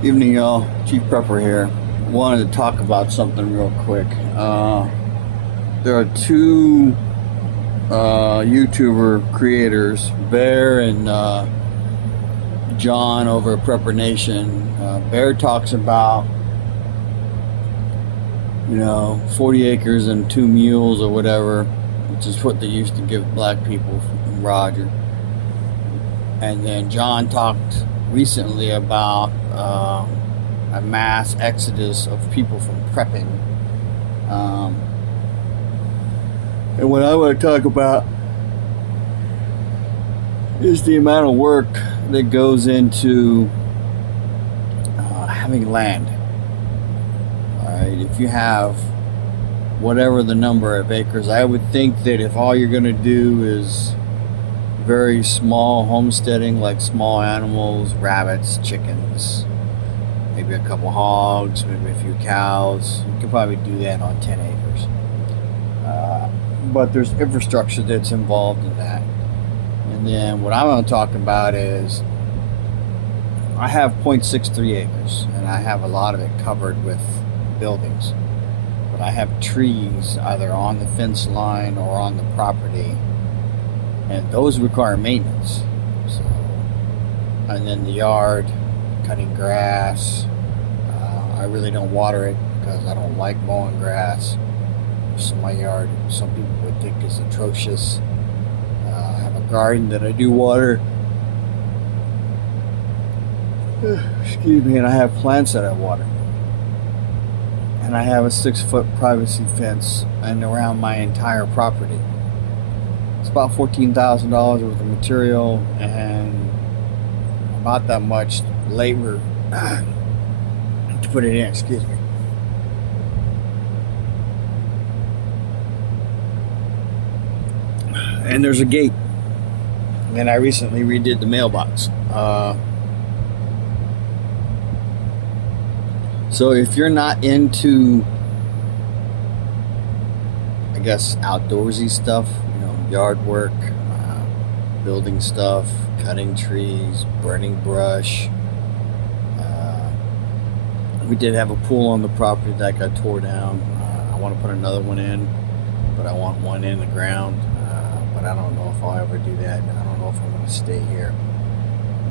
Evening, y'all. Chief Prepper here. Wanted to talk about something real quick. There are two YouTuber creators, Bear and John over at Prepper Nation. Bear talks about 40 acres and 2 mules or whatever, which is what they used to give black people from Roger. And then John talked recently about a mass exodus of people from prepping. And what I want to talk about is the amount of work that goes into having land. All right, if you have whatever the number of acres, I would think that if all you're going to do is very small homesteading, like small animals, rabbits, chickens, maybe a couple hogs, maybe a few cows, you could probably do that on 10 acres. But there's infrastructure that's involved in that. And then what I'm going to talk about is I have 0.63 acres, and I have a lot of it covered with buildings. But I have trees either on the fence line or on the property, and those require maintenance. So, and then the yard, cutting grass. I really don't water it because I don't like mowing grass. So my yard, some people would think is atrocious. I have a garden that I do water. Excuse me, and I have plants that I water. And I have a 6-foot privacy fence and around my entire property. It's about $14,000 worth of material and about that much labor to put it in. Excuse me. And there's a gate. And I recently redid the mailbox. So if you're not into, I guess, outdoorsy stuff, yard work, building stuff, cutting trees, burning brush. We did have a pool on the property that got tore down. I want to put another one in, but I want one in the ground. But I don't know if I'll ever do that. I don't know if I'm going to stay here.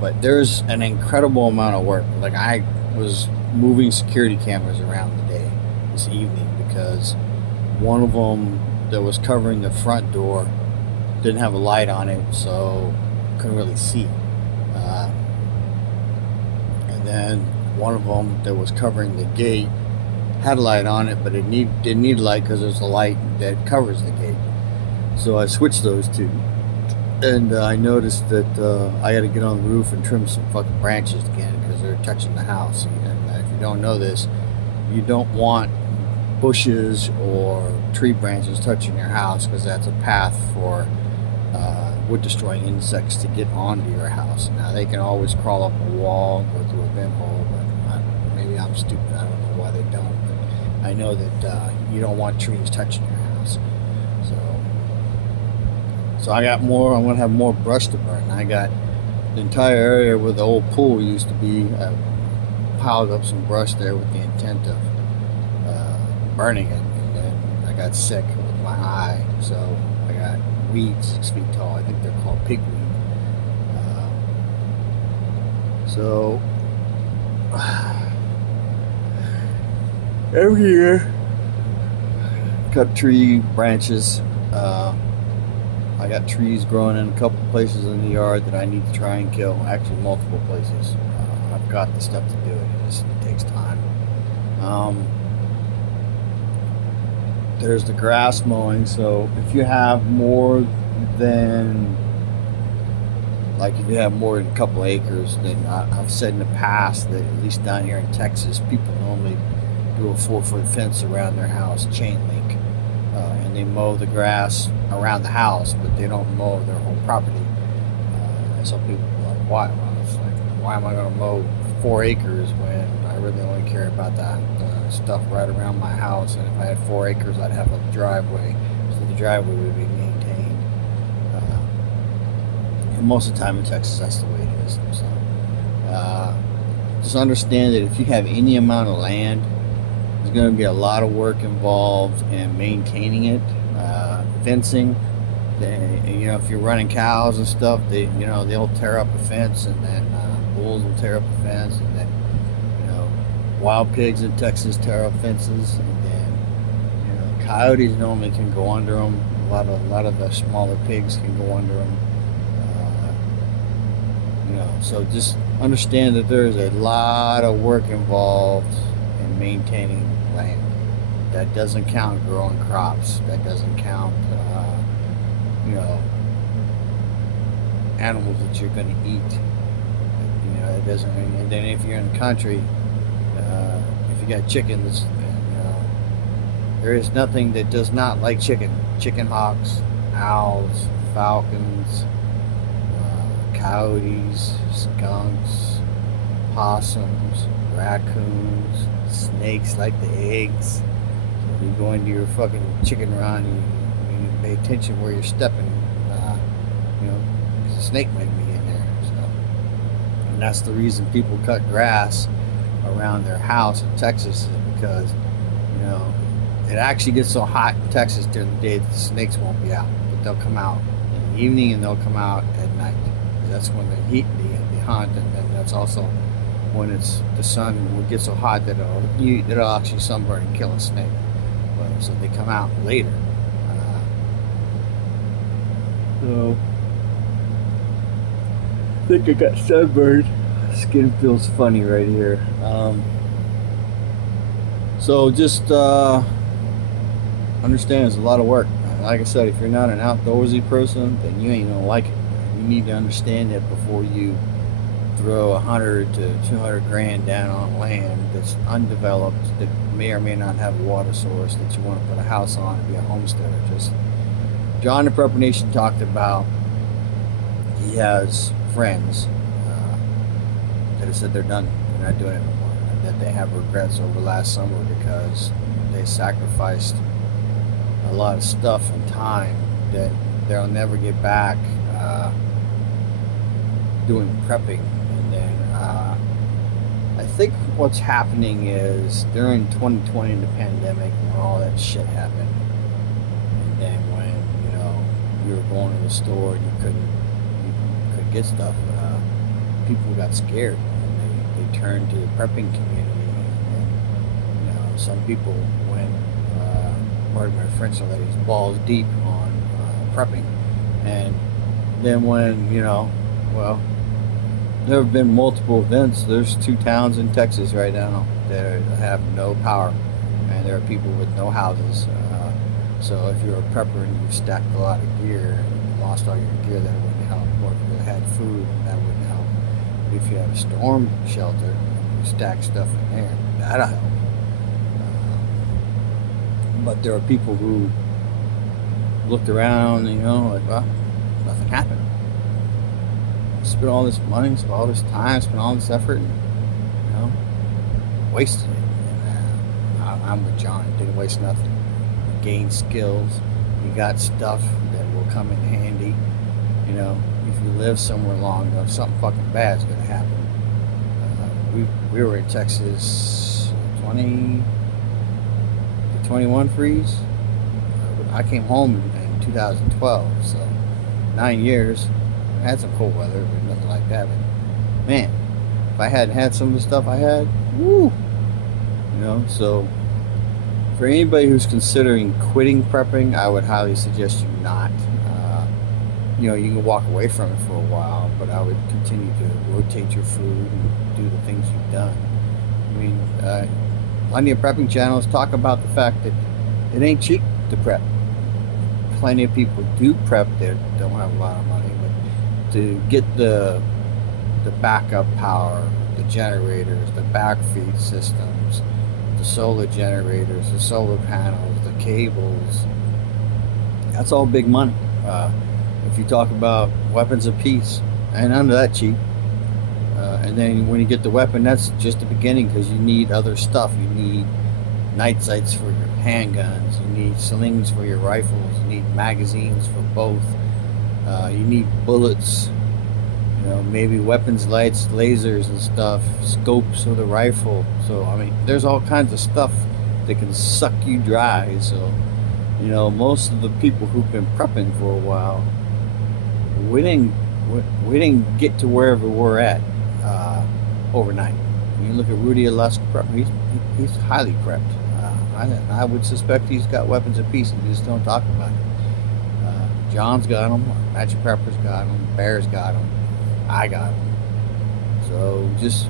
But there's an incredible amount of work. Like, I was moving security cameras around the day this evening because one of them that was covering the front door didn't have a light on it, so couldn't really see. And then one of them that was covering the gate had a light on it, but it didn't need a light because there's a light that covers the gate. So I switched those two, and I noticed that I got to get on the roof and trim some fucking branches again because they're touching the house. And if you don't know this, you don't want bushes or tree branches touching your house because that's a path for wood destroying insects to get onto your house. Now they can always crawl up a wall, go through a vent hole, but maybe I'm stupid. I don't know why they don't, but I know that you don't want trees touching your house. So I got more. I'm gonna have more brush to burn. I got the entire area where the old pool used to be. I piled up some brush there with the intent of burning it, and then I got sick with my eye, so I got weeds 6 feet tall. I think they're called pigweed. So every year, cut tree branches. I got trees growing in a couple places in the yard that I need to try and kill. Actually, multiple places. I've got the stuff to do it. It takes time. There's the grass mowing. So if you have more than, if you have more than a couple acres, then I've said in the past that at least down here in Texas, people normally do a 4-foot fence around their house, chain link. And they mow the grass around the house, but they don't mow their whole property. And some people are like, why? Well, it's like, why am I going to mow 4 acres when I really only care about the stuff right around my house? And if I had 4 acres, I'd have a driveway, so the driveway would be maintained. And most of the time in Texas, that's the way it is. So just understand that if you have any amount of land, there's going to be a lot of work involved in maintaining it, fencing. If you're running cows and stuff, they'll tear up a fence, and then bulls will tear up a fence, and then wild pigs in Texas tear up fences, and then coyotes normally can go under them. A lot of the smaller pigs can go under them. So just understand that there's a lot of work involved in maintaining land. That doesn't count growing crops. That doesn't count, animals that you're going to eat. It doesn't. And then if you're in the country, if you got chickens, there is nothing that does not like chicken. Chicken hawks, owls, falcons, coyotes, skunks, possums, raccoons, snakes like the eggs. So you go into your fucking chicken run, you pay attention where you're stepping, because a snake might be in there. So, and that's the reason people cut grass around their house in Texas, is because, it actually gets so hot in Texas during the day that the snakes won't be out, but they'll come out in the evening and they'll come out at night. That's when they hunt, and then that's also when the sun will get so hot that it'll actually sunburn and kill a snake. So they come out later. So I think I got sunburned. Skin feels funny right here. So just understand it's a lot of work. Like I said, if you're not an outdoorsy person, then you ain't gonna like it. You need to understand that before you throw 100 to 200 grand down on land that's undeveloped, that may or may not have a water source, that you want to put a house on and be a homesteader. Just John the Prepper Nation talked about, he has friends that have said they're done, they're not doing it anymore, and that they have regrets over last summer because they sacrificed a lot of stuff and time that they'll never get back doing prepping. And then I think what's happening is during 2020, the pandemic, when all that shit happened, and then when you were going to the store and you couldn't get stuff, people got scared and they turned to the prepping community, and some people went, pardon my French, ladies, balls deep on prepping. And then when there have been multiple events. There's 2 towns in Texas right now that have no power, and there are people with no houses. So if you're a prepper and you've stacked a lot of gear and you lost all your gear, that wouldn't help. Or if you had food, that wouldn't help. But if you have a storm shelter and you stack stuff in there, that'll help. But there are people who looked around, like, well, nothing happened. Spent all this money, spent all this time, spent all this effort, and wasted it. And, I'm with John. Didn't waste nothing. You gained skills. You got stuff that will come in handy. If you live somewhere long enough, something fucking bad's gonna happen. We were in Texas 21 freeze. I came home in 2012, so 9 years. I had some cold weather, but nothing like that. But man, if I hadn't had some of the stuff I had, woo! So for anybody who's considering quitting prepping, I would highly suggest you not. You can walk away from it for a while, but I would continue to rotate your food and do the things you've done. I mean, plenty of prepping channels talk about the fact that it ain't cheap to prep. Plenty of people do prep that don't have a lot of money, but to get the backup power, the generators, the backfeed systems, the solar generators, the solar panels, the cables, that's all big money. If you talk about weapons of peace, ain't none of that cheap. And then when you get the weapon, that's just the beginning, because you need other stuff. You need night sights for your handguns, you need slings for your rifles, you need magazines for both, you need bullets, maybe weapons lights, lasers and stuff, scopes of the rifle. So I mean, there's all kinds of stuff that can suck you dry. So most of the people who've been prepping for a while, we didn't get to wherever we're at overnight. When you look at Rudy Alaska prep, he's highly prepped. I would suspect he's got weapons of peace, and he just don't talk about it. John's got them, Magic Prepper's got them, Bear's got them, I got them. So just,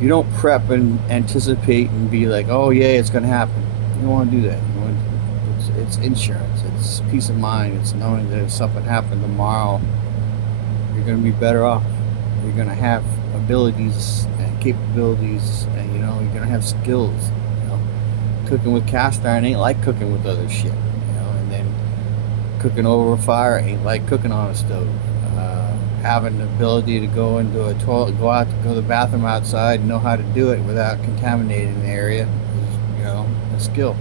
you don't prep and anticipate and be like, oh yeah, it's gonna happen. You don't want to do that. It's insurance. It's peace of mind. It's knowing that if something happened tomorrow, you're gonna be better off. You're gonna have abilities and capabilities, and you're gonna have skills. Cooking with cast iron ain't like cooking with other shit. And then cooking over a fire ain't like cooking on a stove. Having the ability to go into a toilet, go to the bathroom outside, and know how to do it without contaminating the area is, a skill.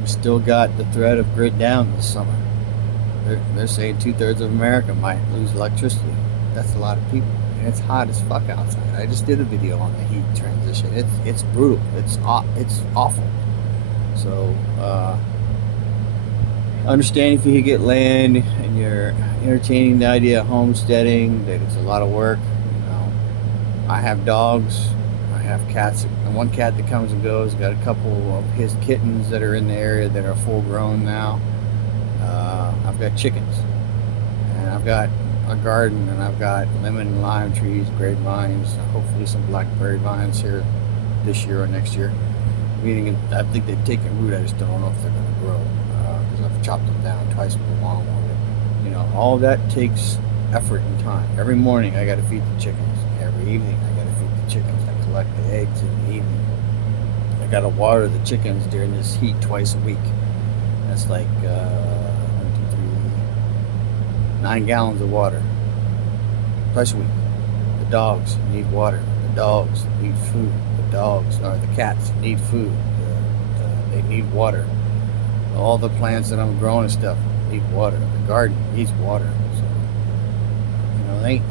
We still got the threat of grid down this summer. They're saying 2/3 of America might lose electricity. That's a lot of people. And it's hot as fuck outside. I just did a video on the heat transition. It's brutal. It's awful. So understand if you get land and you're entertaining the idea of homesteading, that it's a lot of work. I have dogs. I have cats, and one cat that comes and goes. Got a couple of his kittens that are in the area that are full grown now. I've got chickens, and I've got a garden, and I've got lemon and lime trees, grapevines, hopefully some blackberry vines here this year or next year. Meaning, I think they've taken root. I just don't know if they're going to grow because I've chopped them down twice with a lawnmower. All that takes effort and time. Every morning I got to feed the chickens. Every evening I got to feed the chickens. I collect the eggs in the evening. I got to water the chickens during this heat twice a week. That's like 9 gallons of water twice a week. The dogs need water. The dogs need food. The cats need food. They need water. All the plants that I'm growing and stuff need water. The garden needs water. So, ain't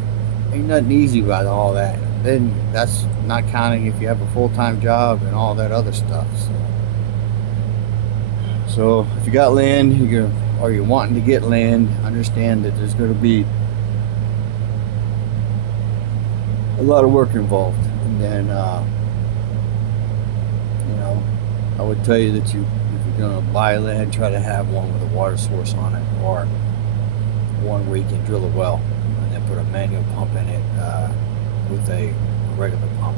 nothing easy about all that. Then that's not counting if you have a full-time job and all that other stuff. So if you got land, or you're wanting to get land, understand that there's going to be a lot of work involved. And then, I would tell you that if you're going to buy land, try to have one with a water source on it, or one where you can drill a well and then put a manual pump in it with a regular pump.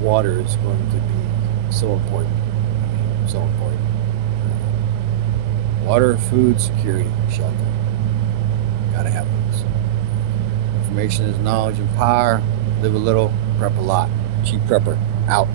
Water is going to be so important. So important. Water, food, security, shelter. Gotta have those. Information is knowledge and power. Live a little, prep a lot. Chief Prepper, out.